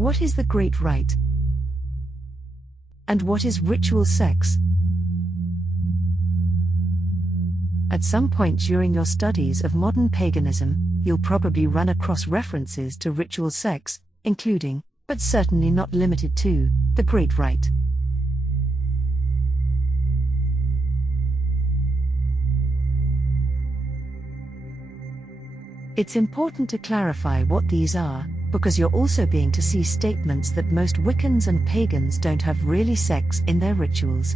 What is the Great Rite? And what is ritual sex? At some point during your studies of modern paganism, you'll probably run across references to ritual sex, including, but certainly not limited to, the Great Rite. It's important to clarify what these are, because you're also being to see statements that most Wiccans and Pagans don't have really sex in their rituals.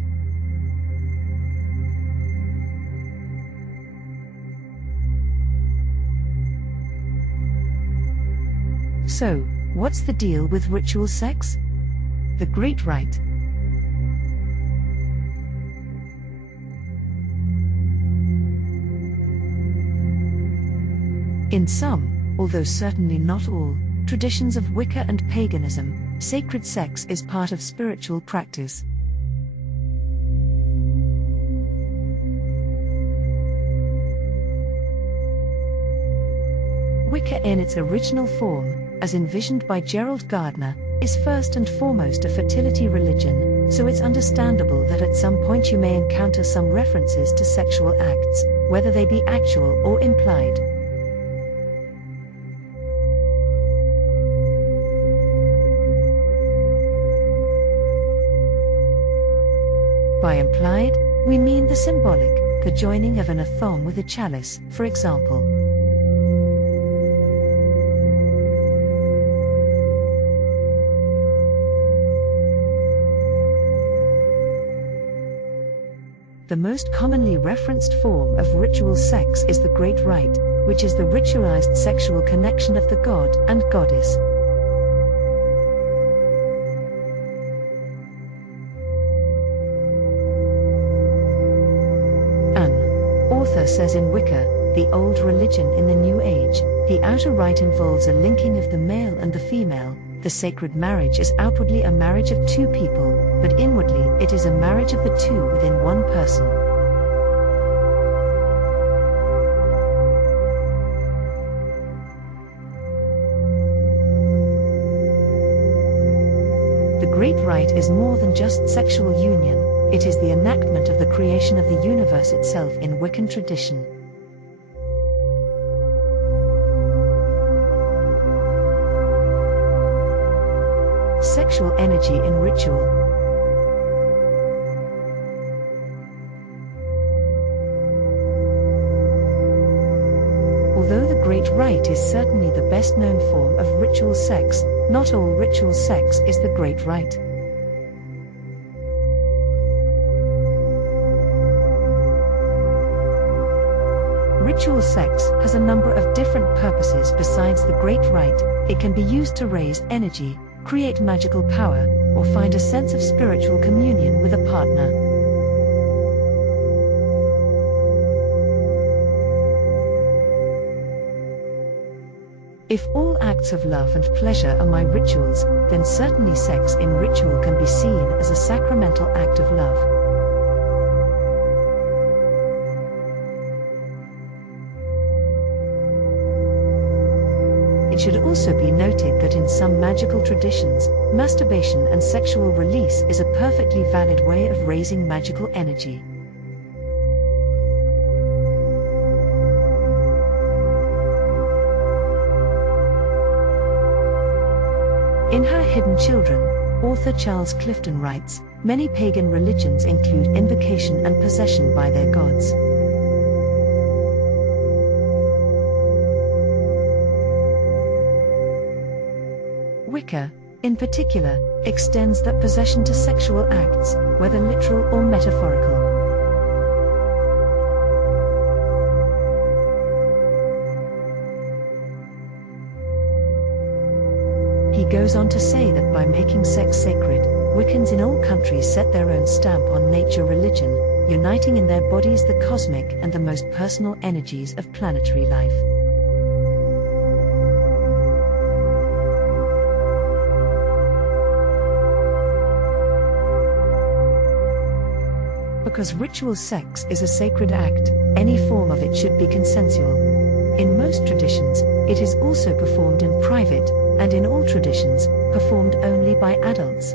So, what's the deal with ritual sex? The Great Rite. In some, although certainly not all, traditions of Wicca and Paganism, sacred sex is part of spiritual practice. Wicca in its original form, as envisioned by Gerald Gardner, is first and foremost a fertility religion, so it's understandable that at some point you may encounter some references to sexual acts, whether they be actual or implied. By implied, we mean the symbolic, the joining of an athame with a chalice, for example. The most commonly referenced form of ritual sex is the Great Rite, which is the ritualized sexual connection of the god and goddess. Author says in Wicca, the old religion in the New Age, the outer rite involves a linking of the male and the female. The sacred marriage is outwardly a marriage of two people, but inwardly it is a marriage of the two within one person. The Great Rite is more than just sexual union. It is the enactment of the creation of the universe itself in Wiccan tradition. Sexual energy in ritual. Although the Great Rite is certainly the best known form of ritual sex, not all ritual sex is the Great Rite. Ritual sex has a number of different purposes besides the Great Rite. It can be used to raise energy, create magical power, or find a sense of spiritual communion with a partner. If all acts of love and pleasure are my rituals, then certainly sex in ritual can be seen as a sacramental act of love. It should also be noted that in some magical traditions, masturbation and sexual release is a perfectly valid way of raising magical energy. In her Hidden Children, author Charles Clifton writes, many pagan religions include invocation and possession by their gods. Wicca, in particular, extends that possession to sexual acts, whether literal or metaphorical. He goes on to say that by making sex sacred, Wiccans in all countries set their own stamp on nature religion, uniting in their bodies the cosmic and the most personal energies of planetary life. Because ritual sex is a sacred act, any form of it should be consensual. In most traditions, it is also performed in private, and in all traditions, performed only by adults.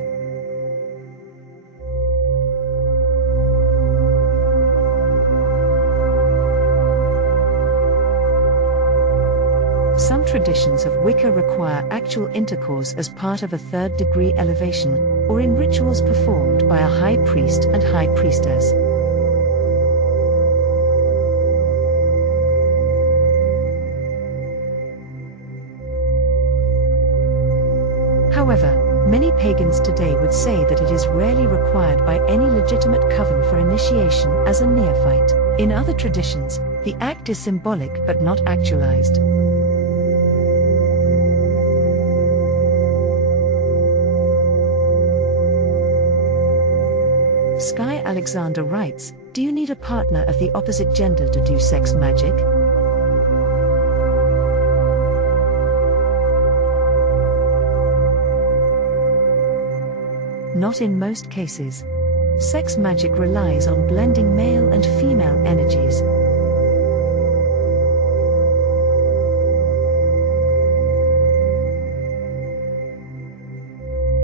Some traditions of Wicca require actual intercourse as part of a third-degree elevation, or in rituals performed by a high priest and high priestess. However, many pagans today would say that it is rarely required by any legitimate coven for initiation as a neophyte. In other traditions, the act is symbolic but not actualized. Sky Alexander writes, "Do you need a partner of the opposite gender to do sex magic?" Not in most cases. Sex magic relies on blending male and female energies.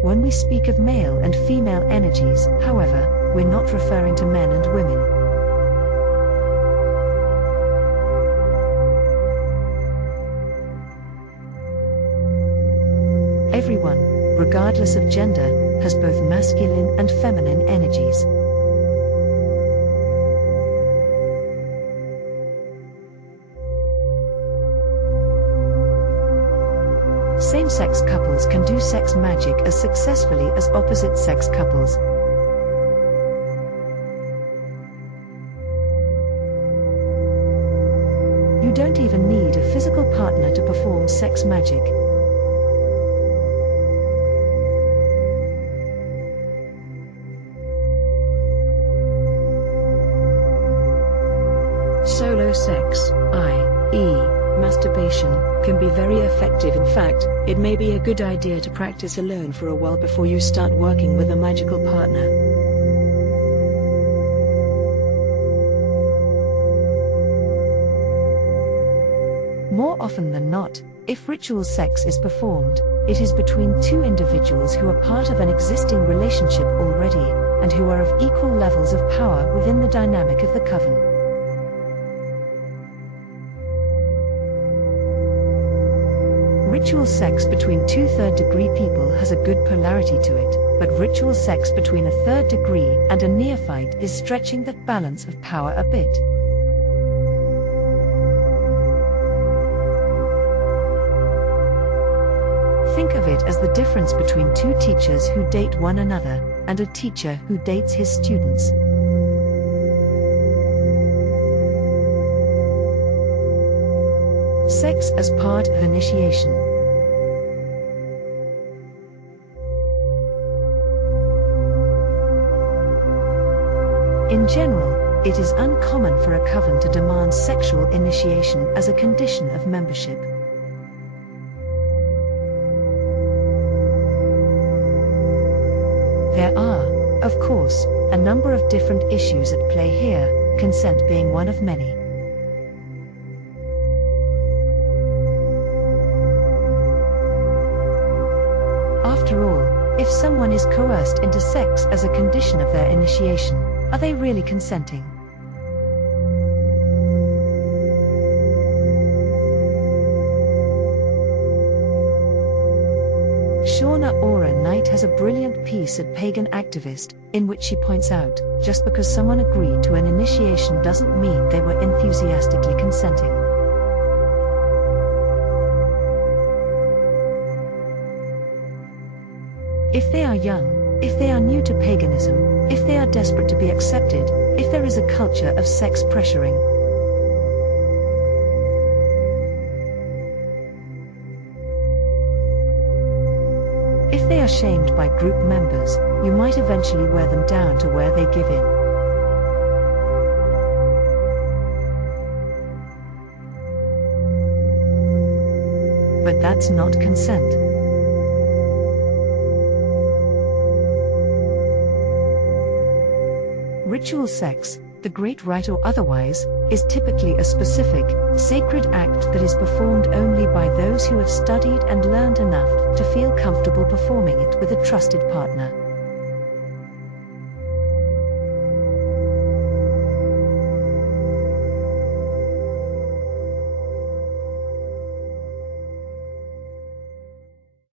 When we speak of male and female energies, however, we're not referring to men and women. Everyone, regardless of gender, has both masculine and feminine energies. Same-sex couples can do sex magic as successfully as opposite-sex couples. You don't even need a physical partner to perform sex magic. Solo sex, i.e., masturbation, can be very effective. In fact, it may be a good idea to practice alone for a while before you start working with a magical partner. More often than not, if ritual sex is performed, it is between two individuals who are part of an existing relationship already, and who are of equal levels of power within the dynamic of the coven. Ritual sex between two third-degree people has a good polarity to it, but ritual sex between a third-degree and a neophyte is stretching that balance of power a bit. Think of it as the difference between two teachers who date one another, and a teacher who dates his students. Sex as part of initiation. In general, it is uncommon for a coven to demand sexual initiation as a condition of membership. There are, of course, a number of different issues at play here, consent being one of many. After all, if someone is coerced into sex as a condition of their initiation, are they really consenting? Shauna Ora Knight has a brilliant piece at Pagan Activist, in which she points out, just because someone agreed to an initiation doesn't mean they were enthusiastically consenting. If they are young, if they are new to paganism, if they are desperate to be accepted, if there is a culture of sex pressuring. If they are shamed by group members, you might eventually wear them down to where they give in. But that's not consent. Ritual sex, the Great Rite or otherwise, is typically a specific, sacred act that is performed only by those who have studied and learned enough to feel comfortable performing it with a trusted partner.